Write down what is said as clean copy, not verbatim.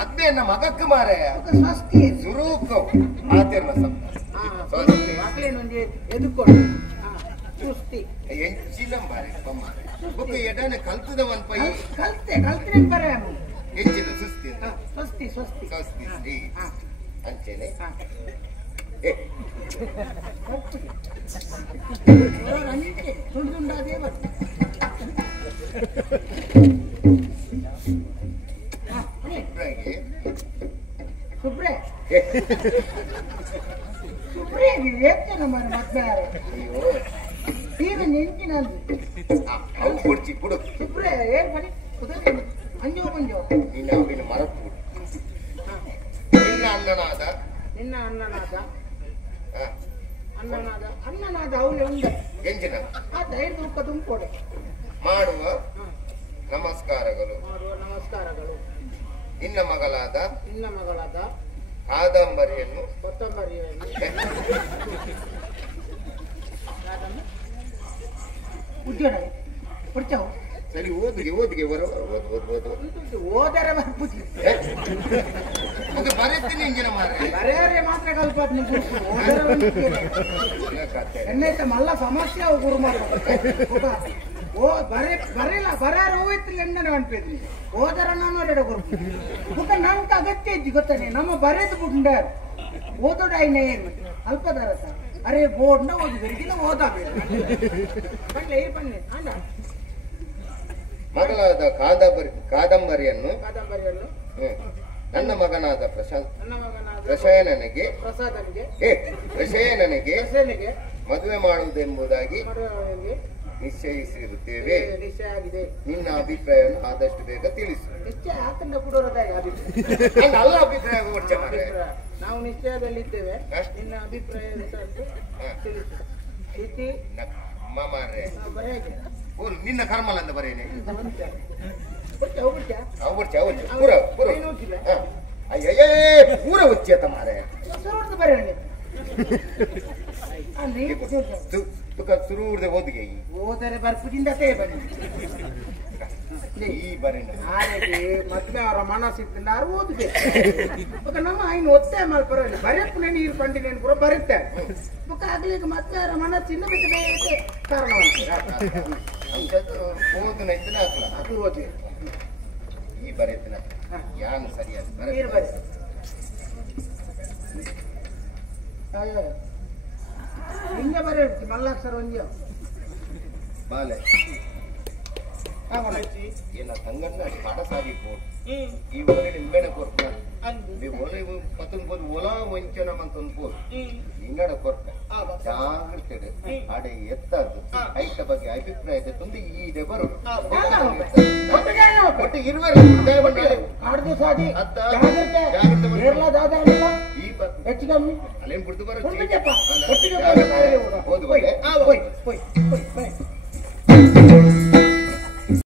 ಅದ್ನೇನ ಮಗಕ್ಕೆ ಮಾರೆ ಸ್ವಸ್ತಿ ಸುರೂಪಂ ಆತಿರ್ನ ಮಕ್ಕಳೇನೊಂದು ಎದುಕೊಂಡು ಸುಸ್ತಿ ಎಂಚಿನ ಮಾರೆ ಮಾರೆ ಬುಕ್ ಎಡನೆ ಕಲ್ತದವನ್ ಪೈ ಕಲ್ತ್ರೆ ಬರೆ ಎಂಚಿನ ಸುಸ್ತಿ ಸ್ವಸ್ತಿ ಸ್ವಸ್ತಿ ಸ್ವಸ್ತಿ ಶ್ರೀ ಅಂಚೆನೆ ಅಂಚೆ ಸುಂಡುಂಡಾದೇ ಬರ್ತದೆ ಸುಬ್ರೆ ಸುಬ್ರೆ ಏಕೆ ಮರ ಮತ್ತಾರೆ ಅಯ್ಯೋ ತೀರ ನೆಂಚಿನಲ್ಲಿ ಅವು ಕೊಡ್ಚಿ ಕೊಡು ಸುಬ್ರೆ ಏನ್ ಬನ್ನಿ ಕುದುರೆ ಅಂಜೋ ಮಂಜೋ ನಿನ್ನ ಅವಿನ ಮರತ್ತು ನಿನ್ನ ಅನ್ನನಾದ ಅನ್ನನಾದ ಅವಳೆ ಉಂಡ ಎಂಜಿನ ಆ ಧೈರ್ಯ ತೂಕ ತುಂಬಿಕೊಡೆ ಮಾಡುವ ನಮಸ್ಕಾರಗಳು ನಿನ್ನ ಮಗಳಾದ ಕಾದಂಬರಿಯನ್ನು ಉದ್ಯೋಗ ಕೊಡ್ತಾವು ಸರಿ ಓದಿಗೆ ಓದರೆ ಬರ್ಬುದ್ದಿ ಬರೀತೀನಿ ಇಂಜಿನ ಮಾರ ಬರೆಯರೆ ಮಾತ್ರ ಕಲ್ಪತ್ ಎನ್ನೈತೆ ಮಲ್ಲ ಸಮಸ್ಯೆ ಅವು ಗುರು ಓ ಬರೆಲ್ಲ ಬರಾರ ಹೋಯ್ತು ಎಂದನೆ ಅನ್ಪಿದ್ರಿ ಓದರ ನಾನು ಎರಡು ಗುರು ಬುಕ್ಕ ನಂಗೆ ಅಗತ್ಯ ಇದ್ದಿ ಗೊತ್ತಾನೆ ನಮ್ಮ ಬರೆದು ಬಿಟ್ಟ ಓದೋಡ ಐನೇ ಏನು ಅಲ್ಪದಾರ ಅರೆ ಬೋರ್ಡ್ನ ಓದಿದ್ರಿಗಿನ ಓದಬೇಕು ಬನ್ನಿ ಅಲ್ಲ ಮಗಳಾದ ಕಾದಂಬರಿಯನ್ನು ನನ್ನ ಮಗನಾದ ಪ್ರಶಯನನಿಗೆ ಮದುವೆ ಮಾಡುವುದೆಂಬುದಾಗಿ ನಿಶ್ಚಯಿಸಿರುತ್ತೇವೆ. ನಿನ್ನ ಅಭಿಪ್ರಾಯವನ್ನು ಆದಷ್ಟು ಬೇಗ ತಿಳಿಸು. ಅಲ್ಲ ಅಭಿಪ್ರಾಯ ನಾವು ನಿಶ್ಚಯದಲ್ಲಿದ್ದೇವೆ. ನಿನ್ನ ಅಭಿಪ್ರಾಯ ನಿನ್ನ ಕರ್ಮಲ ಅಂತ ಬರೇನೆ ಪೂರ ಉಚ್ಯತ ಮಾರೆ ಶುರು ಓದಿಗೆ ಓದರೆ ಬರ್ಪುದಿಂದ ತೇ ಬನ್ನಿ ಈ ಬರೀ ಮದ್ವೆ ಅವರ ಮನಸ್ಸಿದ್ದ ಓದಿದೆ ನಮ್ಮ ಇನ್ನು ಒತ್ತೆ ಮಾಡಿ ಬರೋಲ್ಲ ಬರೆಯಪ್ಪನೇ ನೀರು ಕಂಡಿನೇನು ಕೂಡ ಬರುತ್ತೆ ಬುಕ್ಕ ಆಗ್ಲಿಕ್ಕೆ ಮದ್ವೆ ಅವರ ಮನಸ್ಸಿಂದ ಬಿಟ್ಟು ಕಾರಣ ಓದಿ ಈ ಬರೆಯತ್ತಿನ ಯಾನು ಸರಿಯಾದ ಹಿಂಗೆ ಬರೆಯುತ್ತೆ ಮಲ್ಲಾಕ್ಷರ ಒಂಜಿ ಬಾಲೆ ಏನ ತಂಗನ್ನ ಪಾಠ ಸಾಗಿರ್ಬೋದು ಈ ಒಲೆ ನಿಂಬೆನ ಕೊರ್ಕ ಒಲೆ ಮತ್ತೊಂದು ಒಲ ವಂಚನ ಮಂತೊಂದು ಹಿಂಗಡ ಕೊರ್ಕ ಜಾಗ್ರತೆ ಅಡೆ ಎತ್ತದ್ದು ಐತ ಬಗ್ಗೆ ಅಭಿಪ್ರಾಯದ ತುಂದು ಈಡೆ ಬರೋದು ಒಟ್ಟು ಇರುವರು ಅಲ್ಲೇನ್ ಬಿಡ್ತು ಬರೋ